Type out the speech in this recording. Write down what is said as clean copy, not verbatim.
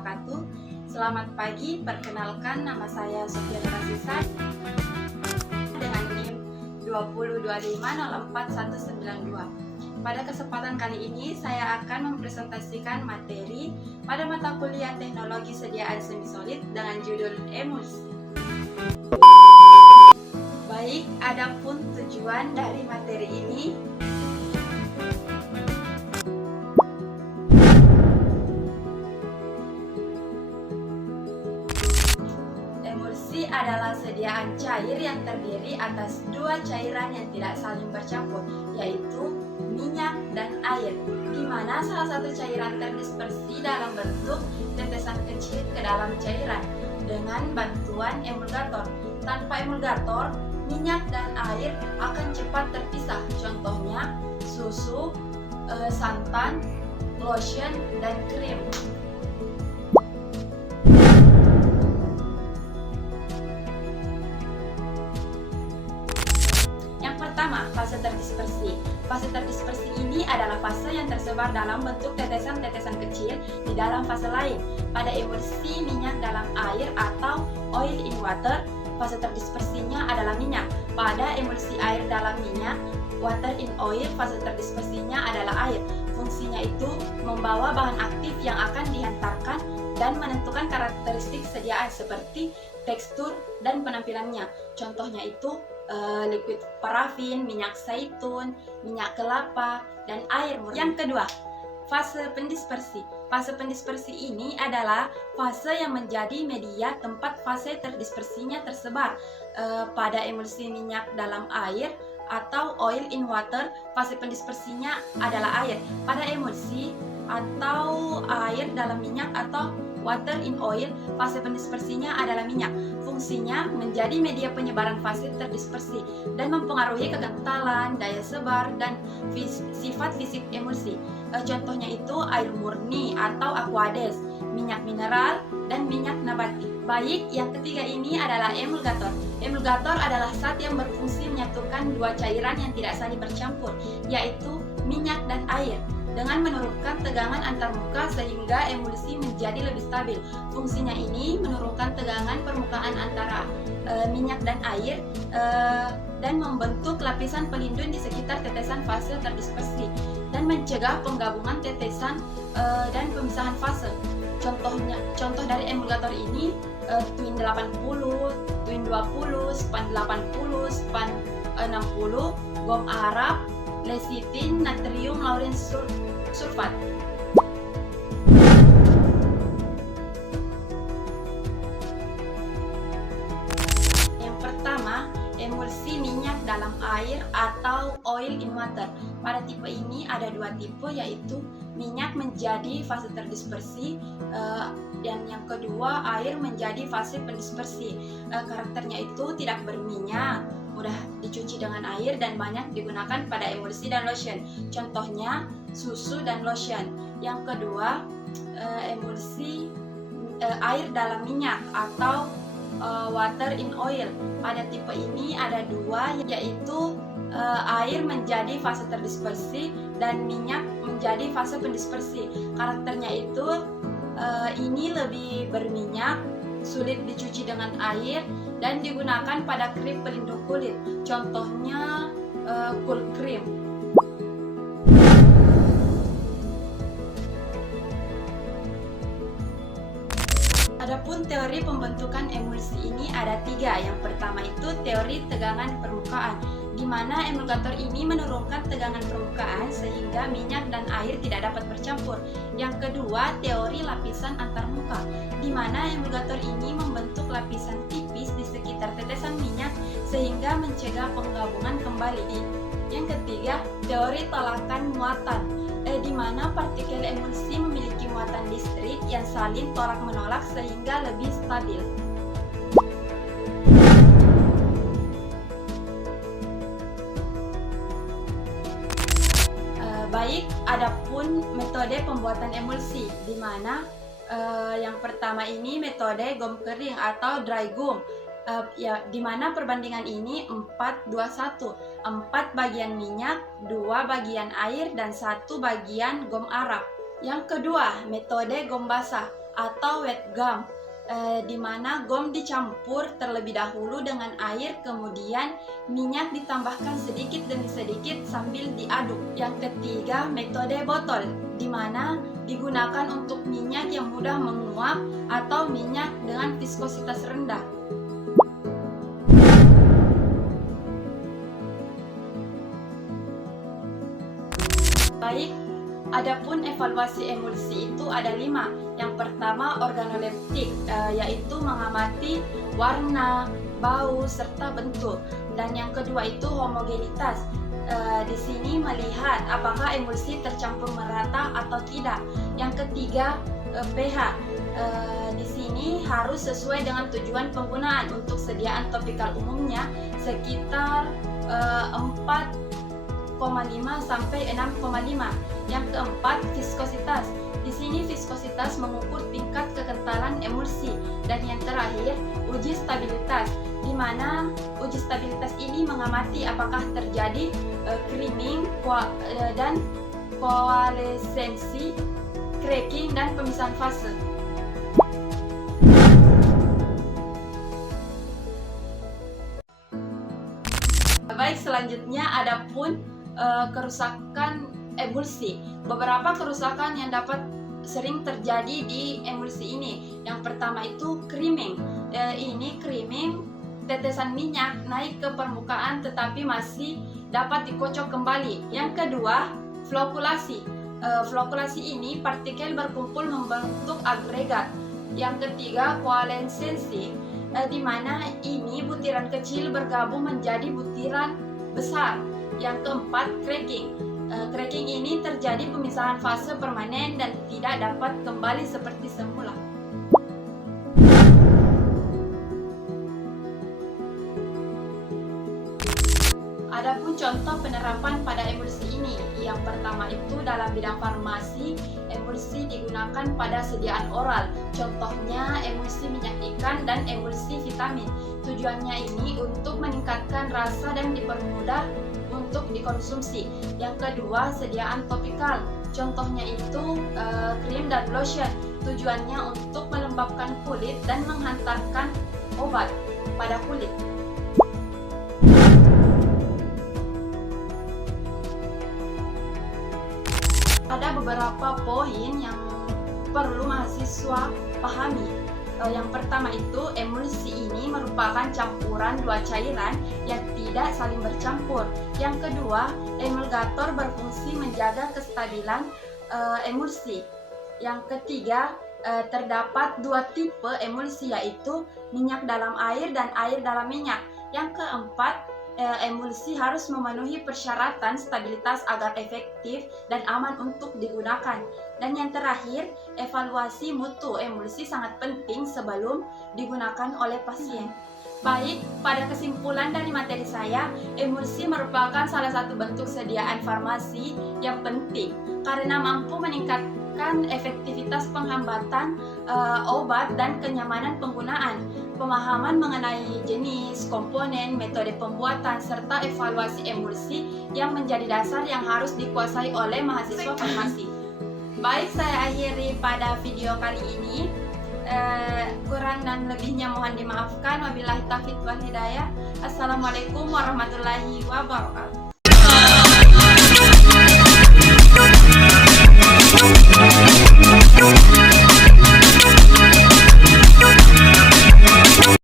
wabarakatuh. Selamat pagi, perkenalkan nama saya Sofian Rasisa dengan NIM 202504192. Pada kesempatan kali ini saya akan mempresentasikan materi pada mata kuliah Teknologi Sediaan Semisolid dengan judul emulsi. Baik, adapun tujuan dari materi ini emulsi adalah sediaan cair yang terdiri atas dua cairan yang tidak saling bercampur, yaitu minyak dan air, di mana salah satu cairan terdispersi dalam bentuk tetesan kecil ke dalam cairan dengan bantuan emulgator. Tanpa emulgator, minyak dan air akan cepat terpisah. Contohnya susu, santan, lotion, dan krim. Yang pertama, fase terdispersi. Fase terdispersi ini adalah fase yang tersebar dalam bentuk tetesan-tetesan kecil di dalam fase lain. Pada emulsi minyak dalam air atau oil in water, fase terdispersinya adalah minyak. Pada emulsi air dalam minyak, water in oil, fase terdispersinya adalah air. Fungsinya itu membawa bahan aktif yang akan dihantarkan dan menentukan karakteristik sediaan seperti tekstur dan penampilannya. Contohnya itu liquid parafin, minyak zaitun, minyak kelapa, dan air murni. Yang kedua, fase pendispersi. Fase pendispersi ini adalah fase yang menjadi media tempat fase terdispersinya tersebar. Pada emulsi minyak dalam air atau oil in water, fase pendispersinya adalah air. Pada emulsi atau air dalam minyak atau water in oil, fase pendispersinya adalah minyak. Fungsinya menjadi media penyebaran fase terdispersi dan mempengaruhi kekentalan, daya sebar, dan sifat fisik emulsi. Contohnya itu air murni atau aqueous, minyak mineral, dan minyak nabati. Baik, yang ketiga ini adalah emulgator. Emulgator adalah zat yang berfungsi menyatukan dua cairan yang tidak saling bercampur, yaitu minyak dan air, dengan menurunkan tegangan antarmuka sehingga emulsi menjadi lebih stabil. Fungsinya ini menurunkan tegangan permukaan antara minyak dan air dan membentuk lapisan pelindung di sekitar tetesan fase terdispersi dan mencegah penggabungan tetesan dan pemisahan fase. Contoh dari emulgator ini Twin 80, Twin 20, Span 80, Span 60, gom Arab, lecithin, natrium lauren sulfat. Yang pertama, emulsi minyak dalam air atau oil in water. Pada tipe ini ada dua tipe, yaitu minyak menjadi fase terdispersi dan yang kedua air menjadi fase pendispersi. Karakternya itu tidak berminyak, mudah dicuci dengan air, dan banyak digunakan pada emulsi dan lotion. Contohnya susu dan lotion. Yang kedua, emulsi air dalam minyak atau water in oil. Pada tipe ini ada dua, yaitu air menjadi fase terdispersi dan minyak menjadi fase pendispersi. Karakternya itu ini lebih berminyak, sulit dicuci dengan air, dan digunakan pada krim pelindung kulit. Contohnya cool cream. Adapun teori pembentukan emulsi ini ada tiga. Yang pertama itu teori tegangan permukaan, di mana emulgator ini menurunkan tegangan permukaan sehingga minyak dan air tidak dapat bercampur. Yang kedua, teori lapisan antarmuka, di mana emulgator ini membentuk lapisan tipis di sekitar tetesan minyak sehingga mencegah penggabungan kembali. Yang ketiga, teori tolakan muatan, di mana partikel emulsi memiliki muatan listrik yang saling tolak-menolak sehingga lebih stabil. Baik, adapun metode pembuatan emulsi, di mana yang pertama ini metode gom kering atau dry gum. Di mana perbandingan ini 4-2-1, 4 bagian minyak, 2 bagian air, dan 1 bagian gom Arab. Yang kedua, metode gom basah. atau wet gum, di mana gom dicampur terlebih dahulu dengan air, kemudian minyak ditambahkan sedikit demi sedikit sambil diaduk. Yang ketiga, metode botol, di mana digunakan untuk minyak yang mudah menguap atau minyak dengan viskositas rendah. Baik, adapun evaluasi emulsi itu ada 5. Yang pertama organoleptik, yaitu mengamati warna, bau, serta bentuk. Dan yang kedua itu homogenitas. Di sini melihat apakah emulsi tercampur merata atau tidak. Yang ketiga pH. Di sini harus sesuai dengan tujuan penggunaan. Untuk sediaan topikal umumnya sekitar 4,5 sampai 6,5. Yang keempat, viskositas. Di sini viskositas mengukur tingkat kekentalan emulsi. Dan yang terakhir, uji stabilitas, di mana uji stabilitas ini mengamati apakah terjadi creaming dan koalesensi, cracking, dan pemisahan fase. Baik, selanjutnya adapun kerusakan emulsi. Beberapa kerusakan yang dapat sering terjadi di emulsi ini. Yang pertama itu creaming. Ini creaming, tetesan minyak naik ke permukaan tetapi masih dapat dikocok kembali. Yang kedua, flokulasi. Flokulasi ini partikel berkumpul membentuk agregat. Yang ketiga, koalesensi, di mana ini butiran kecil bergabung menjadi butiran besar. Yang keempat, cracking. Cracking ini terjadi pemisahan fase permanen dan tidak dapat kembali seperti semula. Adapun contoh penerapan pada emulsi ini, yang pertama itu dalam bidang farmasi, emulsi digunakan pada sediaan oral. Contohnya emulsi minyak ikan dan emulsi vitamin. Tujuannya ini untuk meningkatkan rasa dan dipermudah untuk dikonsumsi. Yang kedua, sediaan topikal. Contohnya itu krim dan lotion. Tujuannya untuk melembabkan kulit dan menghantarkan obat pada kulit. Ada beberapa poin yang perlu mahasiswa pahami. Yang pertama itu, emulsi ini merupakan campuran dua cairan yang tidak saling bercampur. Yang kedua, emulgator berfungsi menjaga kestabilan emulsi. Yang ketiga, terdapat dua tipe emulsi, yaitu minyak dalam air dan air dalam minyak. Yang keempat, emulsi harus memenuhi persyaratan stabilitas agar efektif dan aman untuk digunakan. Dan yang terakhir, evaluasi mutu emulsi sangat penting sebelum digunakan oleh pasien. Baik, pada kesimpulan dari materi saya, emulsi merupakan salah satu bentuk sediaan farmasi yang penting karena mampu meningkatkan efektivitas penghambatan obat dan kenyamanan penggunaan. Pemahaman mengenai jenis, komponen, metode pembuatan, serta evaluasi emulsi yang menjadi dasar yang harus dikuasai oleh mahasiswa farmasi. Baik, saya akhiri pada video kali ini. Kurang dan lebihnya mohon dimaafkan. Wabillahi taufiq wal hidayah. Assalamualaikum warahmatullahi wabarakatuh.